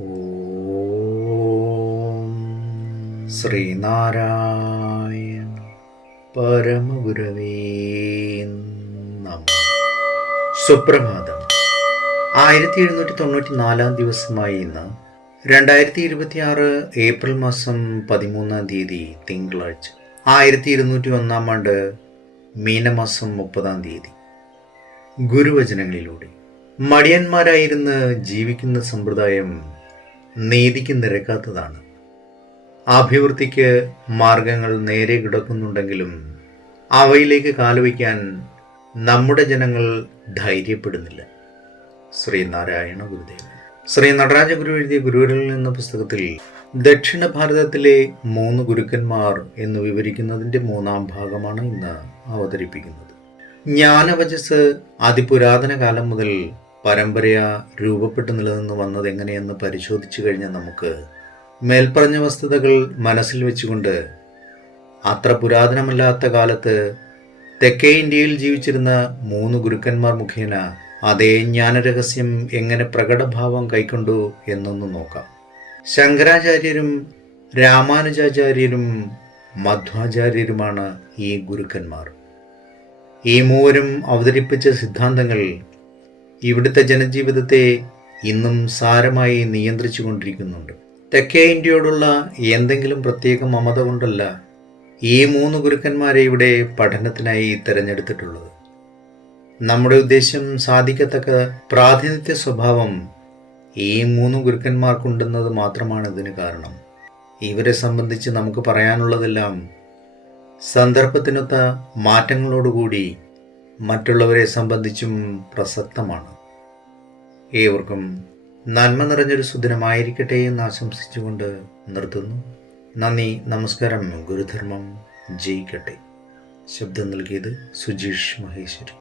ഓം ശ്രീനാരായണ പരമഗുരവേ നമഃ. സുപ്രഭാതം. 1794 ദിവസമായി ഇന്ന് 2026 ഏപ്രിൽ മാസം 13 തിങ്കളാഴ്ച. 1201 ആണ്ട് മീനമാസം 30 ഗുരുവചനങ്ങളിലൂടെ മടിയന്മാരായിരുന്ന് ജീവിക്കുന്ന സമ്പ്രദായം നീതിക്ക് നിരക്കാത്തതാണ്. അഭിവൃദ്ധിക്ക് മാർഗങ്ങൾ നേരെ കിടക്കുന്നുണ്ടെങ്കിലും അവയിലേക്ക് കാലുവയ്ക്കാൻ നമ്മുടെ ജനങ്ങൾ ധൈര്യപ്പെടുന്നില്ല. ശ്രീനാരായണ ഗുരുദേവൻ. ശ്രീ നടരാജ ഗുരു എഴുതിയ ഗുരുവിരൽ എന്ന പുസ്തകത്തിൽ ദക്ഷിണ ഭാരതത്തിലെ 3 ഗുരുക്കന്മാർ എന്ന് വിവരിക്കുന്നതിൻ്റെ 3-ാം ഭാഗമാണ് ഇന്ന് അവതരിപ്പിക്കുന്നത്. ജ്ഞാനവചസ് അതിപുരാതന കാലം മുതൽ പരമ്പരയാ രൂപപ്പെട്ടു നിലനിന്ന് വന്നത് എങ്ങനെയെന്ന് പരിശോധിച്ചു കഴിഞ്ഞാൽ നമുക്ക് മേൽപ്പറഞ്ഞ വസ്തുതകൾ മനസ്സിൽ വെച്ചുകൊണ്ട് അത്ര പുരാതനമല്ലാത്ത കാലത്ത് തെക്കേ ഇന്ത്യയിൽ ജീവിച്ചിരുന്ന 3 ഗുരുക്കന്മാർ മുഖേന അതേ ജ്ഞാനരഹസ്യം എങ്ങനെ പ്രകടഭാവം കൈക്കൊണ്ടു എന്നൊന്ന് നോക്കാം. ശങ്കരാചാര്യരും രാമാനുജാചാര്യരും മധ്വാചാര്യരുമാണ് ഈ ഗുരുക്കന്മാർ. ഈ മൂവരും അവതരിപ്പിച്ച സിദ്ധാന്തങ്ങൾ ഇവിടുത്തെ ജനജീവിതത്തെ ഇന്നും സാരമായി നിയന്ത്രിച്ചു കൊണ്ടിരിക്കുന്നുണ്ട്. തെക്കേ ഇന്ത്യയോടുള്ള എന്തെങ്കിലും പ്രത്യേക മമത കൊണ്ടല്ല ഈ 3 ഗുരുക്കന്മാരെ ഇവിടെ പഠനത്തിനായി തിരഞ്ഞെടുത്തിട്ടുള്ളത്. നമ്മുടെ ഉദ്ദേശം സാധിക്കത്തക്ക പ്രാതിനിധ്യ സ്വഭാവം ഈ 3 ഗുരുക്കന്മാർക്കുണ്ടെന്നത് മാത്രമാണ് ഇതിന് കാരണം. ഇവരെ സംബന്ധിച്ച് നമുക്ക് പറയാനുള്ളതെല്ലാം സന്ദർഭത്തിനൊത്ത മാറ്റങ്ങളോടുകൂടി മറ്റുള്ളവരെ സംബന്ധിച്ചും പ്രസക്തമാണ്. ഏവർക്കും നന്മ നിറഞ്ഞൊരു സുദിനമായിരിക്കട്ടെ എന്ന് ആശംസിച്ചുകൊണ്ട് നിർത്തുന്നു. നന്ദി, നമസ്കാരം. ഗുരുധർമ്മം ജയിക്കട്ടെ. ശബ്ദം നൽകിയത് സുജീഷ് മഹേശ്വരി.